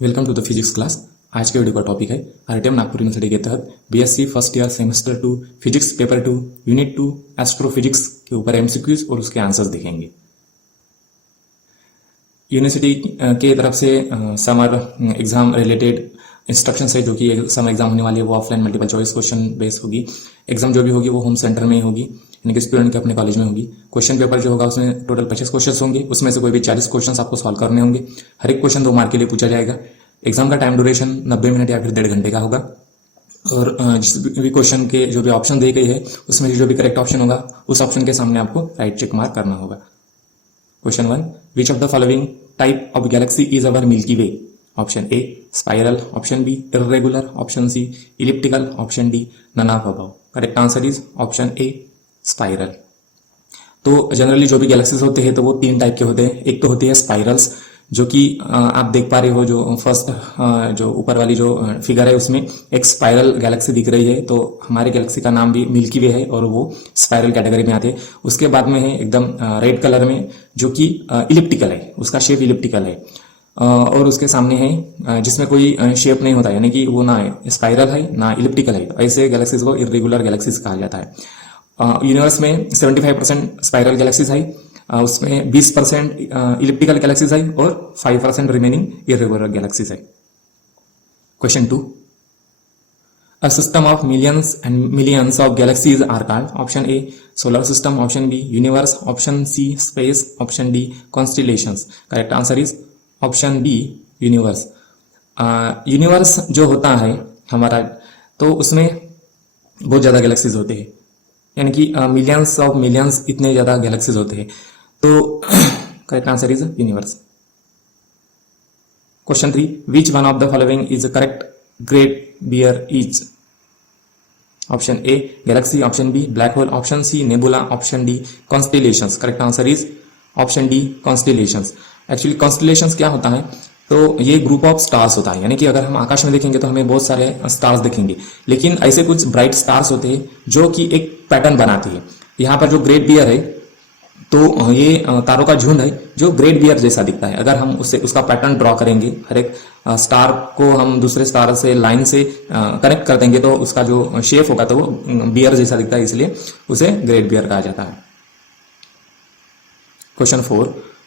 Welcome to the physics class. आज के video का टॉपिक है आरटीएम नागपुर यूनिवर्सिटी के तहत BSc first year semester 2 physics paper 2 unit 2 astrophysics के ऊपर एमसीक्यूज और उसके आंसर्स देखेंगे। यूनिवर्सिटी के तरफ से समर एग्जाम रिलेटेड इंस्ट्रक्शन है, जो कि समर एग्जाम होने वाली है वो offline multiple choice question base होगी। एग्जाम जो भी होगी वो होम सेंटर में ही होगी, यानी कि स्टूडेंट के अपने कॉलेज में होगी। क्वेश्चन पेपर जो होगा उसमें टोटल 25 क्वेश्चन होंगे, उसमें से कोई भी 40 क्वेश्चन आपको सॉल्व करने होंगे। हर एक क्वेश्चन 2 मार्क के लिए पूछा जाएगा। एग्जाम का टाइम ड्यूरेशन 90 मिनट या फिर 1.5 घंटे का होगा। और जिस भी क्वेश्चन के जो भी ऑप्शन दी गई है उसमें जो भी करेक्ट ऑप्शन होगा उस ऑप्शन के सामने आपको राइट चेक मार्क करना होगा। Question 1, which of the following type of galaxy is our Milky Way? Option A spiral, option B irregular, option C elliptical, option D none of above. Correct answer is option A spiral. तो generally जो भी galaxies होते हैं तो वो 3 type के होते हैं। एक तो होती है स्पाइरल्स, जो कि आप देख पा रहे हो, जो फर्स्ट जो ऊपर वाली जो फिगर है उसमें एक स्पाइरल गैलेक्सी दिख रही है। तो हमारे गैलेक्सी का नाम भी मिल्की वे है और वो स्पाइरल कैटेगरी में आते हैं। उसके बाद में है एकदम रेड कलर में जो कि इलिप्टिकल है, उसका शेप इलिप्टिकल है। और उसके सामने है जिसमें कोई शेप नहीं होता, यानी कि वो ना स्पाइरल है ना इलिप्टिकल है। तो ऐसे गैलेक्सीज को इर्रेगुलर गैलेक्सीज कहा जाता है। यूनिवर्स में 75% स्पाइरल गैलेक्सीज है, उसमें 20% इलिप्टिकल गैलेक्सीज है और 5% रिमेनिंग इर्रेगुलर गैलेक्सीज है। Question 2, A system of millions and millions of galaxies are called. Option A solar system, option B universe, option C space, option D constellations. Correct answer is option B universe. Universe जो होता है हमारा, तो उसमें बहुत ज़्यादा galaxies होते हैं, यानी कि मिलियंस ऑफ मिलियंस इतने ज़्यादा गैलेक्सीज होते हैं। तो correct answer is universe. Question 3, which one of the following is correct Great Bear is? Option A galaxy, option B black hole, option C nebula, option D constellations. Correct answer is option D constellations. Actually constellations क्या होता है? तो ये group of stars होता है, यानी कि अगर हम आकाश में देखेंगे तो हमें बहुत सारे स्टार्स दिखेंगे, लेकिन ऐसे कुछ ब्राइट स्टार्स होते हैं जो कि एक पैटर्न बनाती है। यहाँ पर जो ग्रेट बियर है तो ये तारों का झुंड है जो ग्रेट बियर जैसा दिखता है। अगर हम उससे उसका पैटर्न ड्रॉ करेंगे, हर एक स्टार को हम दूसरे स्टार से लाइन से कनेक्ट कर देंगे तो उसका जो शेप होगा तो वो बियर जैसा दिखता है, इसलिए उसे ग्रेट बियर कहा जाता है। Question 4,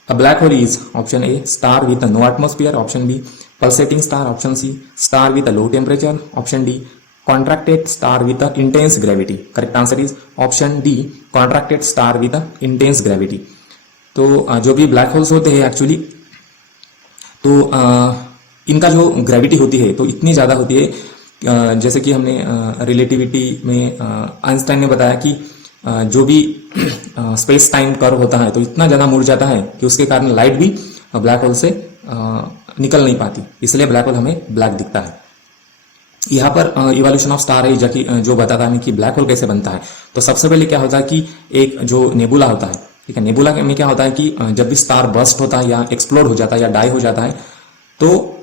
A black hole is option A star with no atmosphere, option B pulsating star, option C star with a low temperature, option D contracted star with a intense gravity. Correct answer is option D contracted star with a intense gravity. तो जो भी black holes होते हैं actually, तो इनका जो gravity होती है तो इतनी ज़्यादा होती है, जैसे कि हमने रिलेटिविटी में आइंस्टाइन ने बताया कि जो भी स्पेस टाइम कर्व होता है तो इतना ज़्यादा मुड़ जाता है कि उसके कारण लाइट भी ब्लैक होल से निकल नहीं पाती, इसलिए ब्लैक होल हमें ब्लैक दिखता है। यहाँ पर इवोल्यूशन ऑफ स्टार है जो बताता है कि ब्लैक होल कैसे बनता है। तो सबसे पहले क्या होता है कि एक जो नेबुला होता है, ठीक है, नेबुला में क्या होता है कि जब भी स्टार बर्स्ट होता है या एक्सप्लोड हो जाता है या डाई हो जाता है तो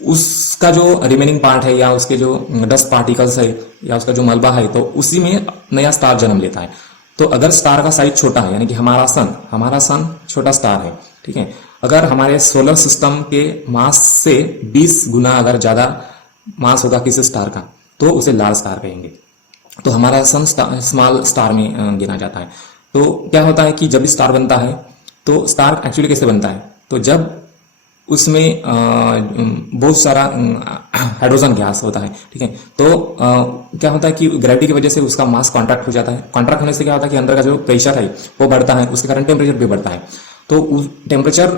उसका जो रिमेनिंग पार्ट है या उसके जो डस्ट पार्टिकल्स है या उसका जो मलबा है तो उसी में नया स्टार जन्म लेता है। तो अगर स्टार का साइज छोटा है, यानी कि हमारा सन छोटा स्टार है, ठीक है, अगर हमारे सोलर सिस्टम के मास से 20 गुना अगर ज्यादा मास होगा किसी स्टार का तो उसे लार्ज स्टार कहेंगे। तो हमारा सन स्मॉल स्टार में गिना जाता है। तो क्या होता है कि जब भी स्टार बनता है तो स्टार एक्चुअली कैसे बनता है? तो जब उसमें बहुत सारा हाइड्रोजन गैस होता है, ठीक है, तो क्या होता है कि ग्रेविटी की वजह से उसका मास कॉन्ट्रैक्ट हो जाता है। कॉन्ट्रैक्ट होने से क्या होता है कि अंदर का जो प्रेशर है वो बढ़ता है, उसके कारण टेम्परेचर भी बढ़ता है। तो उस टेम्परेचर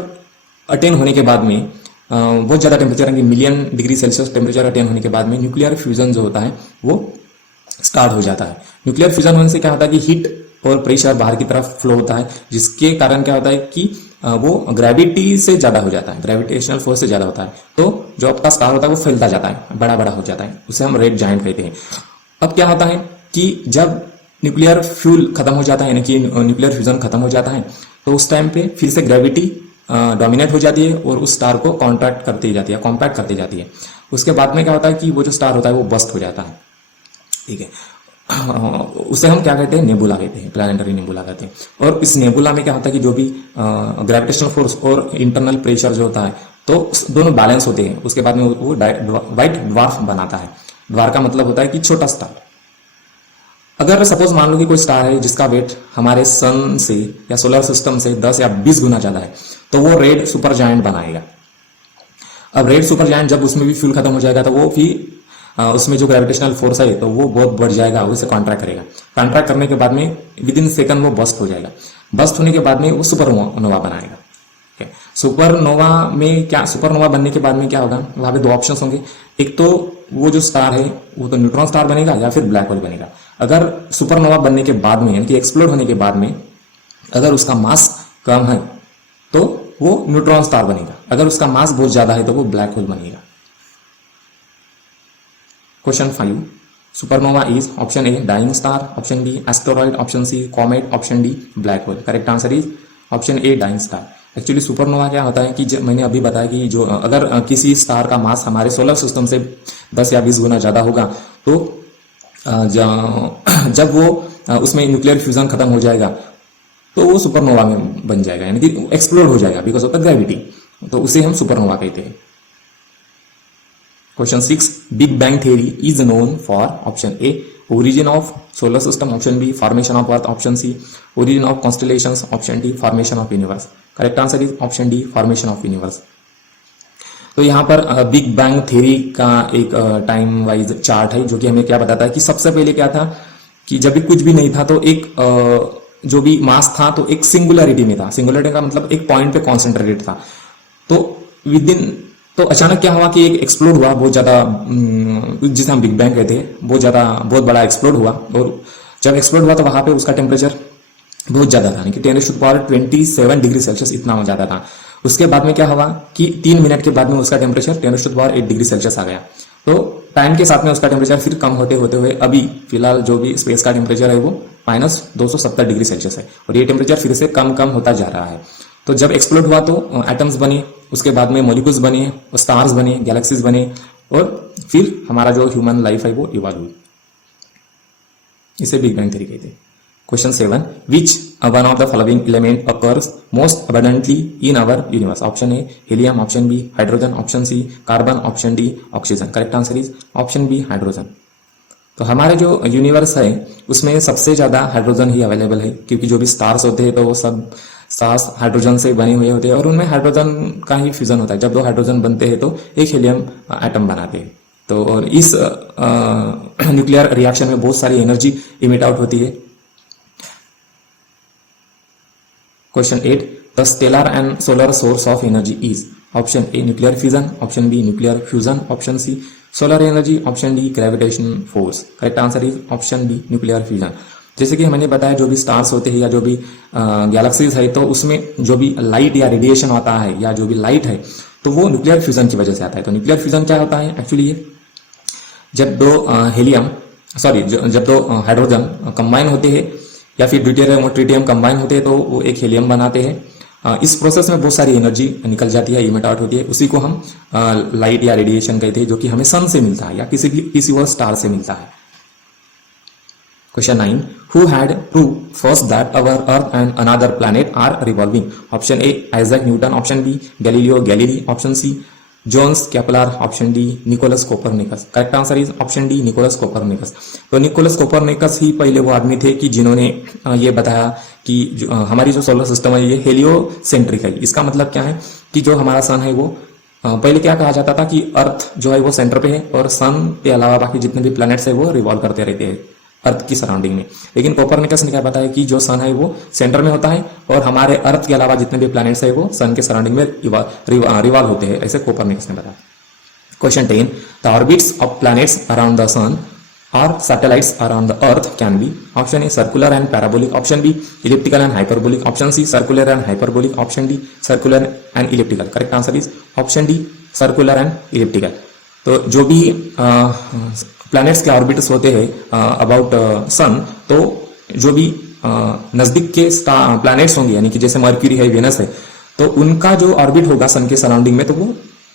अटेन होने के बाद में बहुत ज़्यादा टेम्परेचर है कि million degree Celsius temperature attain होने के बाद में न्यूक्लियर फ्यूजन जो होता है वो स्टार्ट हो जाता है। न्यूक्लियर फ्यूजन होने से क्या होता है कि हीट और प्रेशर बाहर की तरफ फ्लो होता है, जिसके कारण क्या होता है कि वो ग्रेविटी से ज्यादा हो जाता है, ग्रेविटेशनल फोर्स से ज्यादा होता है। तो जो आपका स्टार होता है वो फैलता जाता है, बड़ा बड़ा हो जाता है, उसे हम रेड जायंट कहते हैं। अब क्या होता है कि जब न्यूक्लियर फ्यूल खत्म हो जाता है, यानी कि न्यूक्लियर फ्यूजन खत्म हो जाता है, तो उस टाइम पे फिर से ग्रेविटी डोमिनेट हो जाती है और उस स्टार को कॉन्ट्रैक्ट करती जाती है, कॉम्पैक्ट करती जाती है। उसके बाद में क्या होता है कि वो जो स्टार होता है वो बस्ट हो जाता है, ठीक है। उसे हम क्या कहते हैं? नेबुला कहते हैं, प्लैनेटरी नेबुला कहते हैं। और इस नेबुला में क्या होता है कि जो भी ग्रेविटेशनल फोर्स और इंटरनल प्रेशर जो होता है तो दोनों बैलेंस होते हैं, उसके बाद में वो व्हाइट ड्वार्फ बनाता है। ड्वार्फ का मतलब होता है कि छोटा स्टार। अगर सपोज मान लो कि कोई स्टार है जिसका वेट हमारे सन से या सोलर सिस्टम से 10 या 20 गुना ज्यादा है, तो वो रेड सुपर जायंट बनाएगा। अब रेड सुपर जायंट जब उसमें भी फ्यूल खत्म हो जाएगा तो वो फिर उसमें जो ग्रेविटेशनल फोर्स है तो वो बहुत बढ़ जाएगा, उसे कॉन्ट्रैक्ट करेगा। कॉन्ट्रैक्ट करने के बाद में विद इन सेकंड वो बस्ट हो जाएगा। बस्ट होने के बाद में वो सुपरनोवा बनाएगा। सुपरनोवा में क्या, सुपरनोवा बनने के बाद में क्या होगा, वहां पे दो ऑप्शन होंगे। एक तो वो जो स्टार है वो तो न्यूट्रॉन स्टार बनेगा या फिर ब्लैक होल बनेगा। अगर सुपरनोवा बनने के बाद में यानी कि एक्सप्लोड होने के बाद में अगर उसका मास कम है तो वो न्यूट्रॉन स्टार बनेगा, अगर उसका मास बहुत ज्यादा है तो वो ब्लैक होल बनेगा। Question 5, supernova is option A dying star, option B asteroid, option C comet, option D black hole. Correct answer is option A dying star. Actually supernova क्या होता है कि मैंने अभी बताया कि जो अगर किसी स्टार का मास हमारे सोलर सिस्टम से 10 या 20 गुना ज्यादा होगा तो जब वो उसमें न्यूक्लियर फ्यूजन खत्म हो जाएगा तो वो सुपरनोवा में बन जाएगा, यानी कि एक्सप्लोड हो जाएगा बिकॉज ऑफ द ग्रेविटी, तो उसे हम सुपरनोवा कहते हैं। Question 6, big bang theory is known for option A origin of solar system, option B formation of earth, option C origin of constellations, option D formation of universe। Correct answer is option D formation of universe. तो यहाँ पर big bang theory का एक time wise chart है जो कि हमें क्या बताता है कि सबसे पहले क्या था कि जब भी कुछ भी नहीं था तो एक जो भी मास था तो एक सिंगुलरिटी में था। सिंगुलरिटी का मतलब एक पॉइंट पे कॉन्सेंट्रेटेड था। तो विद इन तो अचानक क्या हुआ कि एक एक्सप्लोड हुआ बहुत ज्यादा, जिसे हम बिग बैंग कहते हैं, बहुत बड़ा एक्सप्लोड हुआ। और जब एक्सप्लोड हुआ तो वहां पे उसका टेम्परेचर बहुत ज्यादा था, यानी कि 10⁻27 डिग्री सेल्सियस इतना ज्यादा था। उसके बाद में क्या हुआ कि 3 मिनट के बाद में उसका टेम्परेचर 10⁸ डिग्री सेल्सियस आ गया। तो टाइम के साथ में उसका टेम्परेचर फिर कम होते होते हुए अभी फिलहाल जो भी स्पेस का टेम्परेचर है वो -270 डिग्री सेल्सियस है, और ये टेम्परेचर फिर से कम कम होता जा रहा है। तो जब एक्सप्लोड हुआ तो एटम्स बने, उसके बाद में मॉलिक्यूल्स बने, स्टार्स बने, गैलेक्सीज बने, और फिर हमारा जो ह्यूमन लाइफ है वो इवॉल्व हुई। इसे बिग बैंग थ्योरी कहते हैं। Question 7, which one of the following element occurs most abundantly in our universe. Option A helium, option B hydrogen, option C carbon, option D oxygen. Correct answer is option B hydrogen. तो हमारे जो universe है उसमें सबसे ज्यादा hydrogen ही available है, क्योंकि जो भी स्टार्स होते हैं तो वो सब स्टार्स हाइड्रोजन से बने हुए होते हैं और उनमें हाइड्रोजन का ही फ्यूजन होता है। जब दो हाइड्रोजन बनते हैं तो एक हीलियम एटम बनाते हैं। तो और इस न्यूक्लियर रिएक्शन में बहुत सारी एनर्जी इमिट आउट होती है। Question 8, the stellar and solar source of energy is. Option A nuclear fusion, option B nuclear fusion, option C solar energy, option D gravitation force. Correct answer is option B nuclear fusion. जैसे कि मैंने बताया जो भी stars होते हैं या जो भी गैलेक्सीज है तो उसमें जो भी लाइट या रेडिएशन आता है या जो भी लाइट है तो वो न्यूक्लियर फ्यूजन की वजह से आता है। तो न्यूक्लियर फ्यूजन क्या होता है एक्चुअली, ये जब दो हाइड्रोजन कंबाइन होते हैं या फिर ड्यूटेरियम और ट्रिटियम कंबाइन होते हैं तो वो एक हीलियम बनाते हैं। इस प्रोसेस में बहुत सारी एनर्जी निकल जाती है, इमिट आउट होती है। उसी को हम लाइट या रेडिएशन कहते हैं, जो कि हमें सन से मिलता है या किसी और स्टार से मिलता है। Question 9, who had proved first that our earth and another planet are revolving? Option A Isaac Newton, option B Galileo Galilei, option C Johannes Kepler, option D Nicholas Copernicus। Correct answer is option D Nicholas Copernicus. तो Nicholas Copernicus ही पहले वो आदमी थे कि जिन्होंने ये बताया कि हमारी जो सोलर सिस्टम है ये हेलियोसेंट्रिक है। इसका मतलब क्या है कि जो हमारा सन है वो पहले क्या कहा जाता था कि अर्थ जो है वो सेंटर पे है और सन के अलावा बाकी जितने भी प्लैनेट्स है वो रिवॉल्व करते रहते हैं अर्थ की सराउंडिंग में। लेकिन कोपरनिकस ने क्या बताया कि जो सन है वो सेंटर में होता है और हमारे अर्थ के अलावा जितने भी प्लैनेट्स है वो सन के सराउंडिंग में रिवॉल्व होते हैं, ऐसे कोपरनिकस ने बताया। Question 10, the orbits of planets around the sun और satellites around the earth can be. Option A circular and parabolic, option B elliptical and hyperbolic, option C circular and hyperbolic, option D circular and elliptical. Correct answer is option D circular and elliptical. तो जो भी planets के orbits होते हैं about सन, तो जो भी नजदीक के प्लैनेट्स होंगे यानी कि जैसे मर्क्यूरी है, वेनस है, तो उनका जो ऑर्बिट होगा सन के सराउंडिंग में तो वो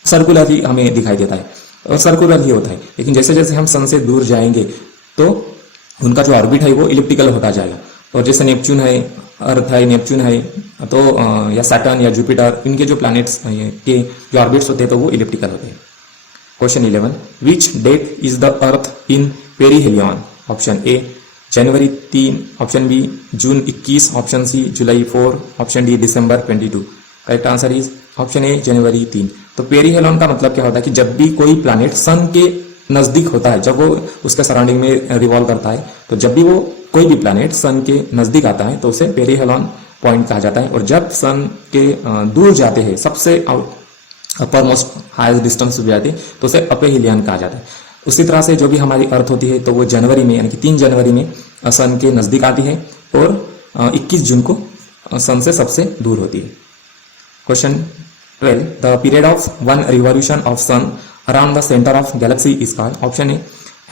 सर्कुलर ही हमें दिखाई देता है और सर्कुलर ही होता है। लेकिन जैसे जैसे हम सन से दूर जाएंगे तो उनका जो ऑर्बिट है वो इलिप्टिकल होता जाएगा। और जैसे नेपच्यून है अर्थ है, नेपच्यून है, तो या सैटर्न या जुपिटर, इनके जो प्लैनेट्स के जो ऑर्बिट्स होते हैं तो वो इलिप्टिकल होते हैं। Question 11, which date is the earth in perihelion? Option A January 3, option B June 21, option C July 4, option D December 22। Correct answer is option A January 3। तो पेरीहेलियन का मतलब क्या होता है कि जब भी कोई प्लैनेट सन के नजदीक होता है, जब वो उसके सराउंडिंग में रिवॉल्व करता है, तो जब भी वो कोई भी प्लैनेट सन के नजदीक आता है तो उसे पेरीहेलियन पॉइंट कहा जाता है। और जब सन के दूर जाते हैं, सबसे अपर मोस्ट हाईएस्ट डिस्टेंस पे जाते हैं, तो उसे अपेहिलियन कहा जाता है। उसी तरह से जो भी हमारी अर्थ होती है तो वो जनवरी में यानी कि 3 जनवरी में सन के नजदीक आती है और 21 जून को सन से सबसे दूर होती है। Question 12, the period of one revolution of sun around the centre of galaxy is called? Option A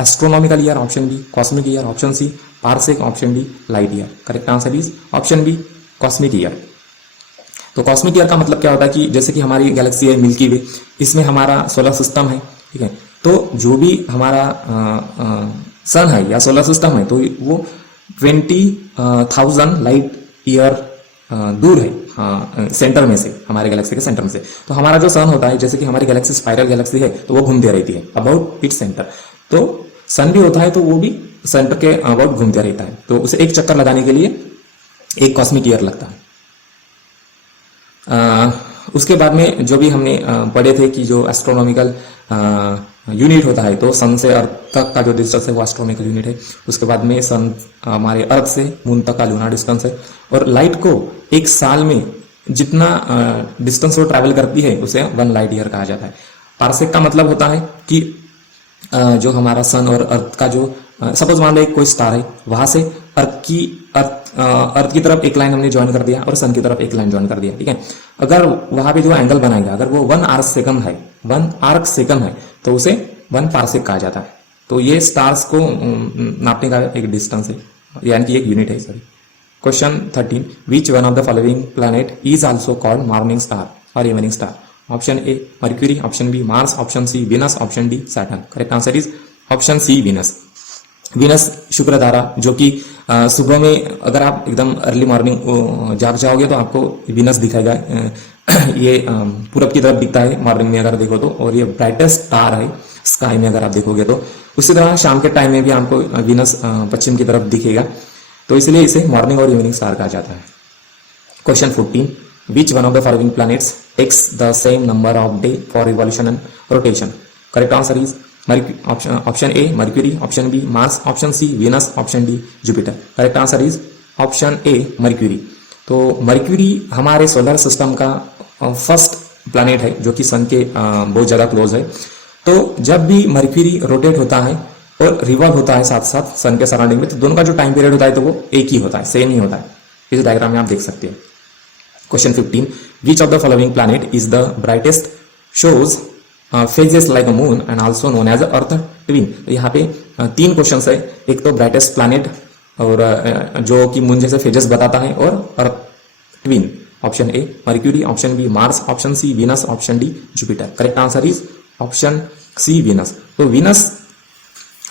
astronomical year, option B cosmic year, option C parsec, option D light year. Correct answer is option B cosmic year. तो cosmic year का मतलब क्या होता है कि जैसे कि हमारी गैलेक्सी है मिल्की वे, इसमें हमारा सोलर सिस्टम है, ठीक है, तो जो भी हमारा सन है या सोलर सिस्टम है तो वो 20,000 लाइट ईयर दूर है सेंटर में से, हमारे गैलेक्सी के सेंटर में से। तो हमारा जो सन होता है, जैसे कि हमारी गैलेक्सी स्पाइरल गैलेक्सी है तो वो घूमते रहती है अबाउट इट्स सेंटर। तो सन भी होता है तो वो भी सेंटर के अबाउट घूमते रहता है, तो उसे एक चक्कर लगाने के लिए एक कॉस्मिक ईयर लगता है। उसके बाद में जो भी हमने पढ़े थे कि जो एस्ट्रोनॉमिकल यूनिट होता है, तो सन से अर्थ तक का जो डिस्टेंस है वो एस्ट्रोनॉमिकल यूनिट है। उसके बाद में सन हमारे अर्थ से मून तक का लूनार डिस्टेंस है। और लाइट को एक साल में जितना डिस्टेंस वो ट्रैवल करती है उसे 1 लाइट ईयर कहा जाता है। पार्सेक का मतलब होता है कि जो हमारा सन और अर्थ का जो सपोज मान लो एक कोई स्टार है, वहां से अर्थ की तरफ एक लाइन हमने ज्वाइन कर दिया और सन की तरफ एक लाइन ज्वाइन कर दिया, ठीक है। अगर वहां पे जो एंगल बनाएगा, अगर वो 1 आर्क सेकंड है तो उसे 1 पार्सेक कहा जाता है। तो ये स्टार्स को नापने का एक डिस्टेंस है, यानी कि एक यूनिट है, sorry. Question 13, which one of the following planet is also called morning star और evening star? Option A Mercury, option B Mars, option C Venus, option D Saturn. Correct answer is option C Venus. Venus शुक्र तारा जो कि सुबह में अगर आप एकदम अर्ली मॉर्निंग जाग जाओगे तो आपको वीनस दिखाएगा। ये पूरब की तरफ दिखता है मॉर्निंग में अगर देखो तो, और ये ब्राइटेस्ट स्टार है स्काई में अगर आप देखोगे तो। उसी तरह शाम के टाइम में भी आपको वीनस पश्चिम की तरफ दिखेगा, तो इसलिए इसे मॉर्निंग और इवनिंग स्टार कहा जाता है। Question 14, which one of the following planets takes the same number of day for revolution and rotation? Correct answer is option A Mercury, option B Mars, option C Venus, option D Jupiter. Correct answer is option A Mercury. तो Mercury हमारे solar system का first planet है जो कि सन के बहुत ज्यादा close है। तो जब भी मर्क्यूरी रोटेट होता है और रिवॉल्व होता है साथ साथ सन के सराउंडिंग में, तो दोनों का जो टाइम पीरियड होता है तो वो एक ही होता है, सेम ही होता है। इस डायग्राम में आप देख सकते हैं। Question 15, which of the following planet is the brightest shows phases like a moon and also known as Earth twin? तो यहाँ पे 3 क्वेश्चन है। एक तो ब्राइटेस्ट प्लैनेट और जो कि मून जैसे फेजेस बताता है, और earth twin. Option A Mercury, option B Mars, option C Venus, option D Jupiter. Correct answer is option C Venus. तो वीनस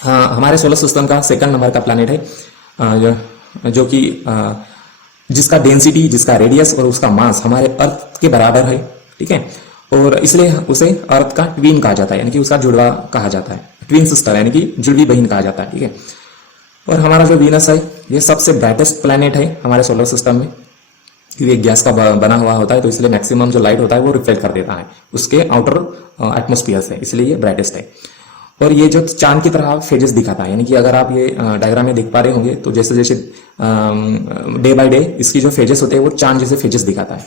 हमारे सोलर सिस्टम का 2nd नंबर का प्लैनेट है, जो कि जिसका डेंसिटी, जिसका रेडियस और उसका मास हमारे अर्थ के बराबर है, ठीक है। और इसलिए उसे अर्थ का ट्विन कहा जाता है, यानी कि उसका जुड़वा कहा जाता है, ट्विन सिस्टर यानी कि जुड़वी बहन कहा जाता है, ठीक है। और हमारा जो वीनस है ये सबसे ब्राइटेस्ट प्लैनेट है हमारे सोलर सिस्टम में, क्योंकि गैस का बना हुआ होता है, तो इसलिए मैक्सिमम जो लाइट होता है वो रिफ्लेक्ट कर देता है उसके आउटर एटमोस्फियर से, इसलिए ये ब्राइटेस्ट है। और ये जो चांद की तरह फेजेस दिखाता है, यानी कि अगर आप ये डायग्राम में देख पा रहे होंगे तो जैसे जैसे डे बाय डे इसकी जो फेजेस होते हैं वो चांद जैसे फेजेस दिखाता है।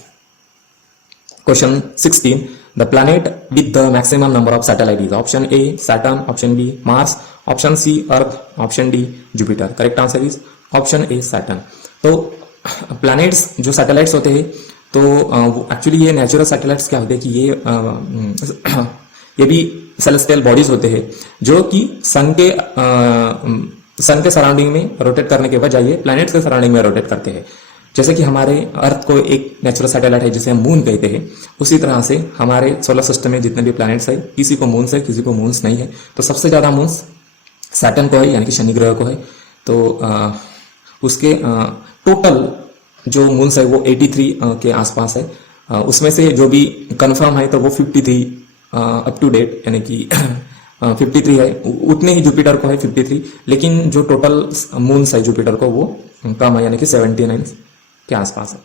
Question 16, the planet with the maximum number of satellite is? Option A Saturn, option B Mars, option C Earth, option D Jupiter. Correct answer is option A Saturn. तो प्लैनेट्स जो satellites होते हैं, तो actually ये natural satellites क्या होते हैं कि ये भी सेलेस्टियल बॉडीज होते हैं जो कि सन के सराउंडिंग में रोटेट करने के बजाय ये प्लैनेट्स के सराउंडिंग में रोटेट करते हैं। जैसे कि हमारे अर्थ को एक नेचुरल सैटेलाइट है जिसे हम मून कहते हैं, उसी तरह से हमारे सोलर सिस्टम में जितने भी प्लैनेट्स है, किसी को मून से किसी को मून्स नहीं है। तो सबसे ज्यादा मून्स सैटर्न को है, यानी कि शनि ग्रह को है। तो उसके टोटल जो मून्स है वो 83 के आसपास है। उसमें से जो भी कंफर्म है तो वो 53 अप टू डेट, यानी कि 53 है, उतने ही जुपिटर को है 53, लेकिन जो टोटल मून्स है जुपिटर को वो कम है, यानी कि 79 के आसपास है।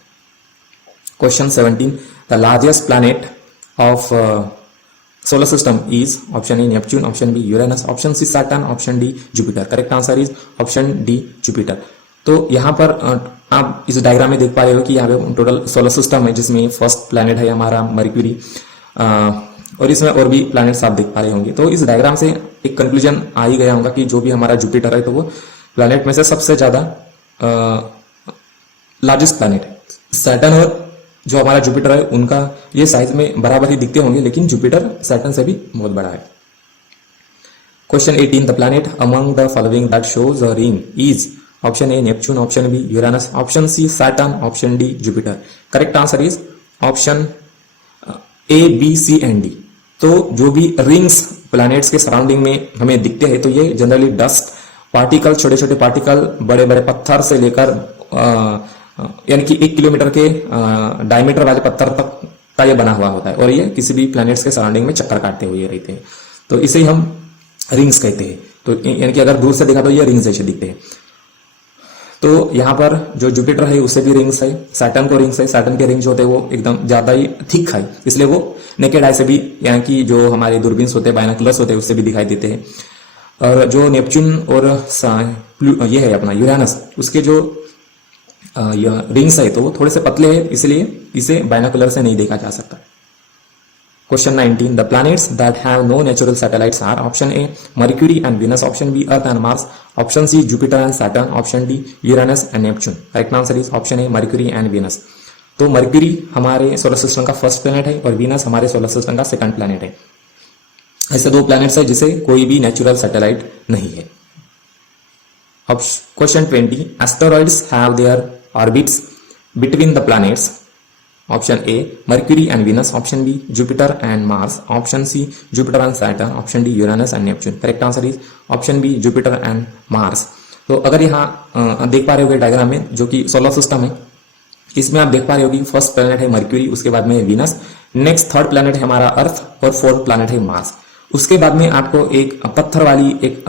Question 17, the largest planet of solar system is option A Neptune, option B Uranus, option C Saturn, option D Jupiter. Correct answer is option D Jupiter. तो यहाँ पर आप इस डायग्राम में देख पा रहे हो कि यहाँ पे टोटल सोलर सिस्टम है, जिसमें फर्स्ट प्लैनेट है हमारा मर्क्यूरी, और इसमें और भी प्लैनेट्स आप देख पा रहे होंगे। तो इस डायग्राम से एक कंक्लूजन आ ही गया होगा कि जो भी हमारा जुपिटर है तो वो प्लैनेट में से सबसे ज्यादा लार्जेस्ट प्लैनेट है। सैटर्न और जो हमारा जुपिटर है उनका ये साइज में बराबर ही दिखते होंगे, लेकिन जुपिटर सैटर्न से भी बहुत बड़ा है। Question 18, the planet among the following that shows a ring is option A Neptune, option B Uranus, option C Saturn, option D Jupiter. Correct answer is option A, B, C and D. तो जो भी rings planets के surrounding में हमें दिखते हैं तो ये जनरली डस्ट पार्टिकल, छोटे छोटे पार्टिकल, बड़े बड़े पत्थर से लेकर यानी कि 1 किलोमीटर के डायमीटर वाले पत्थर तक का ये बना हुआ होता है, और ये किसी भी प्लैनेट्स के सराउंडिंग में चक्कर काटते हुए रहते हैं, तो इसे हम रिंग्स कहते हैं। तो यानी कि अगर दूर से देखा तो ये रिंग्स जैसे दिखते हैं। तो यहाँ पर जो जुपिटर है उससे भी रिंग्स है, सैटर्न को रिंग्स है, सैटर्न के रिंग्स होते हैं वो एकदम ज्यादा ही थिक है, इसलिए वो नेकेड आई से भी, यानी कि जो हमारे दूरबीन्स होते हैं, बायनोकुलर्स होते हैं, उससे भी दिखाई देते हैं। और जो नेपच्यून और ये है अपना यूरेनस, उसके जो रिंग्स है तो वो थोड़े से पतले हैं, इसलिए इसे बायनोकुलर से नहीं देखा जा सकता। Question 19, the planets that have no natural satellites are option A Mercury and Venus, option B Earth and Mars, option C Jupiter and Saturn, option D Uranus and Neptune. Correct answer is option A Mercury and Venus. तो Mercury हमारे solar system का first planet है और Venus हमारे solar system का second planet है। ऐसे दो प्लैनेट्स है जिसे कोई भी नेचुरल सैटेलाइट नहीं है। अब question 20, asteroids have their orbits between the planets, option A Mercury and Venus, option B Jupiter and Mars, option C Jupiter and Saturn, option D Uranus and Neptune. Correct answer is option B Jupiter and Mars. तो अगर यहाँ देख पा रहे हो diagram में जो कि सोलर सिस्टम है, इसमें आप देख पा रहे हो कि फर्स्ट प्लैनेट है मर्क्यूरी, उसके बाद में है वीनस, नेक्स्ट थर्ड प्लैनेट है हमारा अर्थ, और फोर्थ प्लैनेट है मार्स। उसके बाद में आपको एक पत्थर वाली एक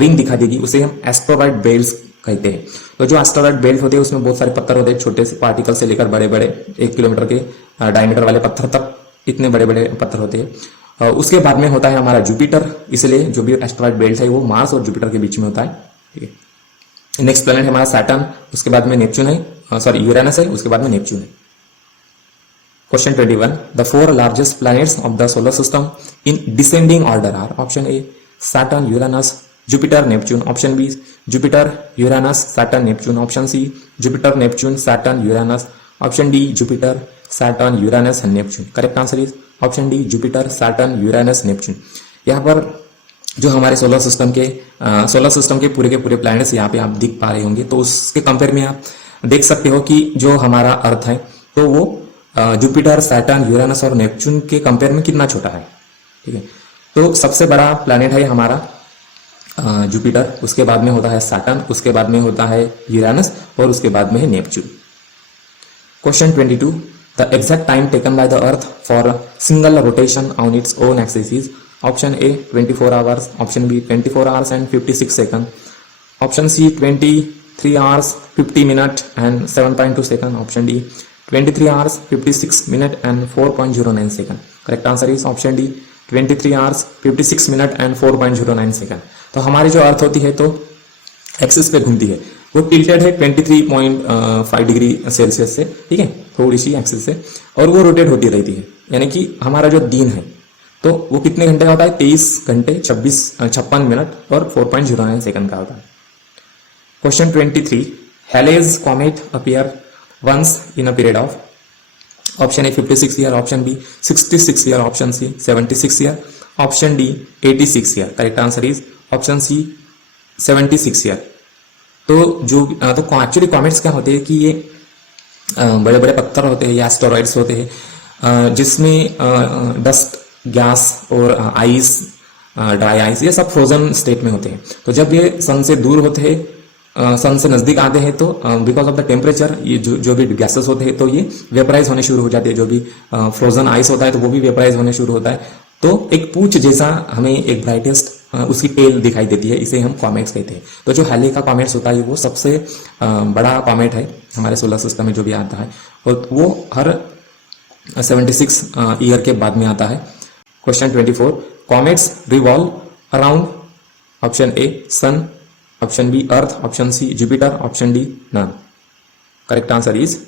रिंग दिखा देगी, उसे हम एस्टेरॉइड बेल्ट्स कहते हैं। तो जो एस्टेरॉइड बेल्ट होते हैं उसमें बहुत सारे पत्थर होते हैं, छोटे से पार्टिकल से लेकर बड़े बड़े 1 किलोमीटर के डायमीटर वाले पत्थर तक, इतने बड़े बड़े पत्थर होते हैं। उसके बाद में होता है हमारा जुपिटर, इसलिए जो भी एस्टेरॉइड बेल्ट है वो मार्स और जुपिटर के बीच में होता है। ठीक है, नेक्स्ट प्लैनेट हमारा सैटर्न, उसके बाद में नेपच्यून है, सॉरी यूरेनस है, उसके बाद में नेपच्यून है। Question 21, the 4 largest planets of the solar system in descending order are option A Saturn, Uranus, Jupiter, Neptune, option B Jupiter, Uranus, Saturn, Neptune, option C Jupiter, Neptune, Saturn, Uranus, option D Jupiter, Saturn, Uranus and Neptune. Correct answer is option D Jupiter, Saturn, Uranus, Neptune. यहाँ पर जो हमारे solar system के पूरे planets यहाँ पे आप दिख पा रहे होंगे, तो उसके कंपेयर में आप देख सकते हो कि जो हमारा अर्थ है तो वो जुपिटर, सैटर्न, यूरेनस और नेपच्यून के कंपेयर में कितना छोटा है। ठीक है, तो सबसे बड़ा प्लैनेट है हमारा जुपिटर, उसके बाद में होता है सैटर्न, उसके बाद में होता है यूरेनस और उसके बाद में है Neptune. Question 22, the exact time taken by the Earth for single rotation on its own axis is option A 24 hours, option B 24 hours and 56 second, option C 23 hours 50 minute and 7.2 second, option D 23 hours 56 minute and 4.09 second. Correct answer is option D 23 hours 56 minute and 4.09 second. तो हमारी जो अर्थ होती है तो axis पे घूमती है, वो टिल्टेड है 23.5 डिग्री सेल्सियस से, ठीक है, थोड़ी सी एक्सिस से, और वो रोटेट होती रहती है। यानी कि हमारा जो दिन है तो वो कितने घंटे का होता है, 23 घंटे 56 मिनट और 4.09 सेकंड का होता है। Question 23, Halley's comet appear once in a period of option A 56 year, option B 66 year, option C 76 year, option D 86 year. Correct answer is option C 76 year. तो जो तो एक्चुअली कॉमेट्स क्या होते हैं कि ये बड़े बड़े पत्थर होते हैं या एस्टेरॉइड्स होते हैं, जिसमें डस्ट, गैस और आइस, ड्राई आइस, ये सब फ्रोजन स्टेट में होते हैं। तो जब ये सन से दूर होते हैं सन से नजदीक आते हैं तो बिकॉज ऑफ द टेम्परेचर ये जो भी गैसेस होते हैं तो ये वेपराइज होने शुरू हो जाते हैं। जो भी फ्रोजन आइस होता है तो वो भी वेपराइज होने शुरू होता है। तो एक पूंछ जैसा हमें एक ब्राइटेस्ट उसकी टेल दिखाई देती है, इसे हम कॉमेट्स कहते हैं। तो जो हैले का कॉमेट्स होता है वो सबसे बड़ा कॉमेट है हमारे सोलर सिस्टम में जो भी आता है, और वो हर 76 ईयर के बाद में आता है। Question 24, comets revolve around option A sun, option B earth, option C Jupiter, option D none. Correct answer is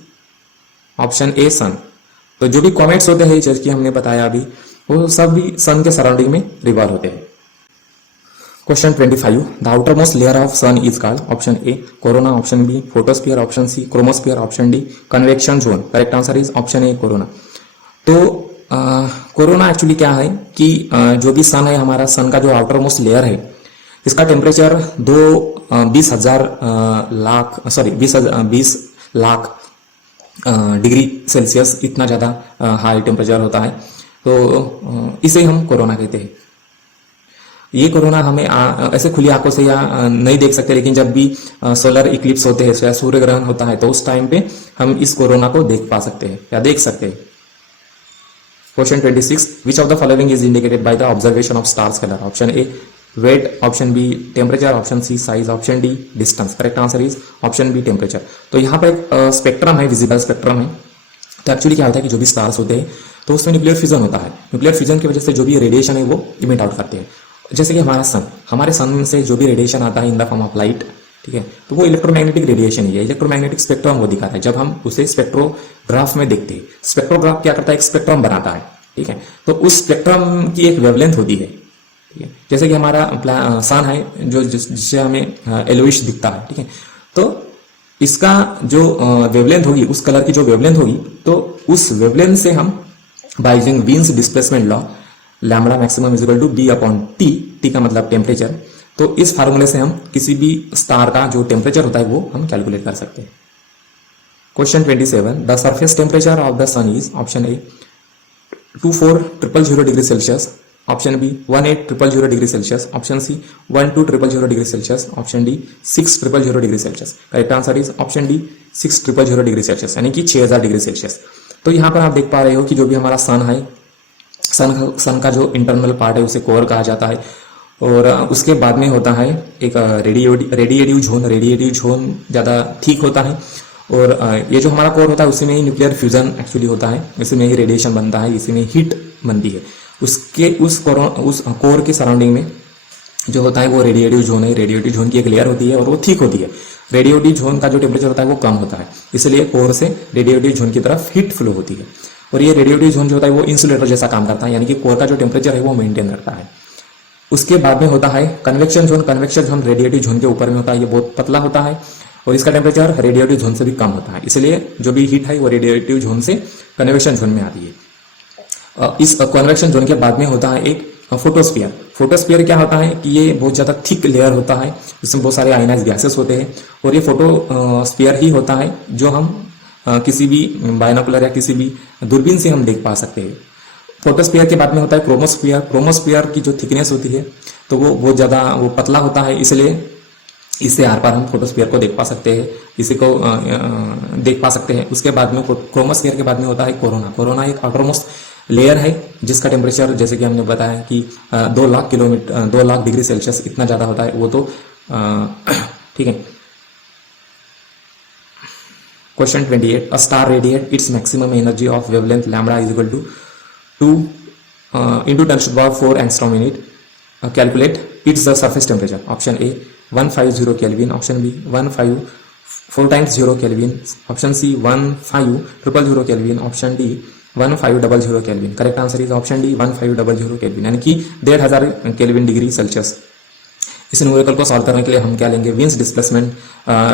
option A sun. तो जो भी कॉमेट्स होते हैं जैसे कि हमने बताया अभी, वो सब भी सन के सराउंडिंग में रिवॉल्व होते हैं। Question 25, the outermost layer of sun is called, option A corona, option B photosphere, option C chromosphere, option D convection zone. Correct answer is option A corona. तो कोरोना एक्चुअली क्या है कि जो भी सन है हमारा, सन का जो आउटर मोस्ट लेयर है इसका टेम्परेचर 20 लाख डिग्री सेल्सियस इतना ज़्यादा हाई टेम्परेचर होता है। तो इसे हम कोरोना कहते हैं। ये कोरोना हमें ऐसे खुली आंखों से या नहीं देख सकते, लेकिन जब भी सोलर इक्लिप्स होते हैं या सूर्य ग्रहण होता है तो उस टाइम पे हम इस कोरोना को देख पा सकते हैं या देख सकते हैं। Question 26, which of the following is indicated by the observation of stars colour, option A weight, option B temperature, option C size, option D distance. Correct answer is option B temperature. तो यहाँ पर एक spectrum है, visible spectrum है। तो actually क्या होता है कि जो भी स्टार्स होते हैं तो उसमें न्यूक्लियर फ्यूजन होता है। न्यूक्लियर फ्यूजन की वजह से जो भी रेडिएशन है वो इमिट आउट करते हैं। जैसे कि हमारे सन से जो भी रेडिएशन आता है in the form of light, ठीक है, तो वो इलेक्ट्रोमैग्नेटिक रेडिएशन ही है। इलेक्ट्रोमैग्नेटिक स्पेक्ट्रम वो दिखाता है जब हम उसे स्पेक्ट्रोग्राफ में देखते हैं। स्पेक्ट्रोग्राफ क्या करता है, एक स्पेक्ट्रम बनाता है, ठीक है। तो उस स्पेक्ट्रम की एक वेवलेंथ होती है, ठीक है। जैसे कि हमारा सन है जो जिससे हमें येलोइश दिखता है, ठीक है। तो इसका जो वेवलेंथ होगी, उस कलर की जो वेवलेंथ होगी, तो उस वेवलेंथ से हम by using Wien's displacement law lambda maximum is equal to B upon T, T का मतलब टेम्परेचर, तो इस फार्मूले से हम किसी भी स्टार का जो टेम्परेचर होता है वो हम कैलकुलेट कर सकते हैं। Question 27, the surface temperature of the sun is, option A 24,000 degree Celsius, option B 18,000 degree Celsius, option C 12,000 degree Celsius, option D 6,000 degree Celsius. Correct answer is option D 6,000 degree Celsius, यानी कि 6000 degree Celsius. तो यहाँ पर आप देख पा रहे हो कि जो भी हमारा सन है, सन का जो इंटरनल पार्ट है उसे कोर कहा जाता है, और उसके बाद में होता है एक रेडिएटिव जोन ज़्यादा ठीक होता है, और ये जो हमारा कोर होता है उसी में ही न्यूक्लियर फ्यूजन एक्चुअली होता है, इसी में ही रेडिएशन बनता है, इसी में हीट बनती है। उस कोर के सराउंडिंग में जो होता है वो रेडिएटिव जोन है। रेडिएटिव जोन की एक लेयर होती है और वो ठीक होती है। रेडिएटिव जोन का जो टेम्परेचर होता है वो कम होता है, इसलिए कोर से रेडिएटिव जोन की तरफ हीट फ्लो होती है, और ये रेडिएटिव जोन जो होता है वो इंसुलेटर जैसा काम करता है, यानी कि कोर का जो टेम्परेचर है वो मेंटेन करता है। उसके बाद में होता है convection zone. Convection zone radiative zone के ऊपर में होता है, ये बहुत पतला होता है और इसका टेम्परेचर रेडिएटिव जोन से भी कम होता है, इसलिए जो भी हीट है वो रेडिएटिव जोन से कन्वेक्शन जोन में आती है। इस कन्वेक्शन जोन के बाद में होता है एक फोटोस्फीयर। फोटोस्फीयर क्या होता है कि ये बहुत ज़्यादा थिक लेयर होता है, जिसमें बहुत सारे आयनाइज गैसेस होते हैं, और ये फोटोस्फीयर ही होता है जो हम किसी भी बायनोकुलर या किसी भी दूरबीन से हम देख पा सकते हैं। फोटोस्फीयर के बाद में होता है क्रोमोस्फीयर। क्रोमोस्फीयर की जो थिकनेस होती है तो वो बहुत ज़्यादा वो पतला होता है, इसलिए इससे आर पार हम फोटोस्फीयर को देख पा सकते हैं, इसी को देख पा सकते हैं। उसके बाद में क्रोमोस्फीयर के बाद में होता है कोरोना। कोरोना एक आउटरमोस्ट लेयर है जिसका टेम्परेचर जैसे कि हमने बताया कि 2 लाख डिग्री सेल्सियस इतना ज़्यादा होता है, वो तो ठीक है। Question 28, a star radiate its maximum energy of wavelength lambda is equal to 2 into 10⁴ angstrom minute. Calculate its the surface temperature. Option A 150 kelvin, option B 4 times 0 kelvin, option C 1500 kelvin, option D 1500 kelvin. Correct answer is option D 1500 kelvin, यानी कि 1500 kelvin degree Celsius. इस numerical को solve करने के लिए हम क्या लेंगे, विन्स डिस्प्लेसमेंट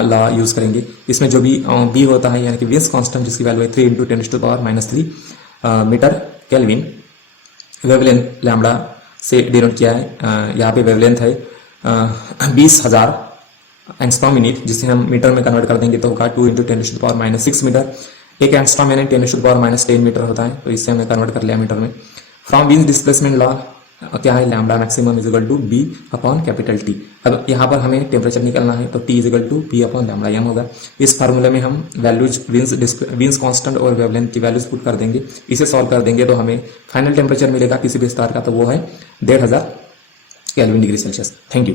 लॉ यूज करेंगे। इसमें जो भी बी होता है यानी कि विन्स कांस्टेंट जिसकी वैल्यू है 3 × 10⁻³ मीटर केल्विन, वेवलेंथ लैम्बडा से डिनोट किया है। यहाँ पे वेवलेंथ है 20,000 एंगस्ट्रॉम मिनट, जिसे हम मीटर में कन्वर्ट कर देंगे तो होगा 2 × 10⁻6 मीटर। एक एंगस्ट्रॉम यानी 10⁻10 मीटर होता है, तो इससे हमने कन्वर्ट कर लिया मीटर में। फ्रॉम विन्स डिस्प्लेसमेंट लॉ क्या है, lambda maximum is equal to B upon capital T. अब यहाँ पर हमें टेम्परेचर निकालना है तो T is equal to B upon lambda M होगा। इस फार्मूले में हम वैल्यूज विंस कांस्टेंट और वेवलेंथ की वैल्यूज पुट कर देंगे। इसे सॉल्व कर देंगे तो हमें फाइनल टेम्परेचर मिलेगा किसी भी स्टार का, तो वो है 1500 kelvin degree Celsius. Thank you.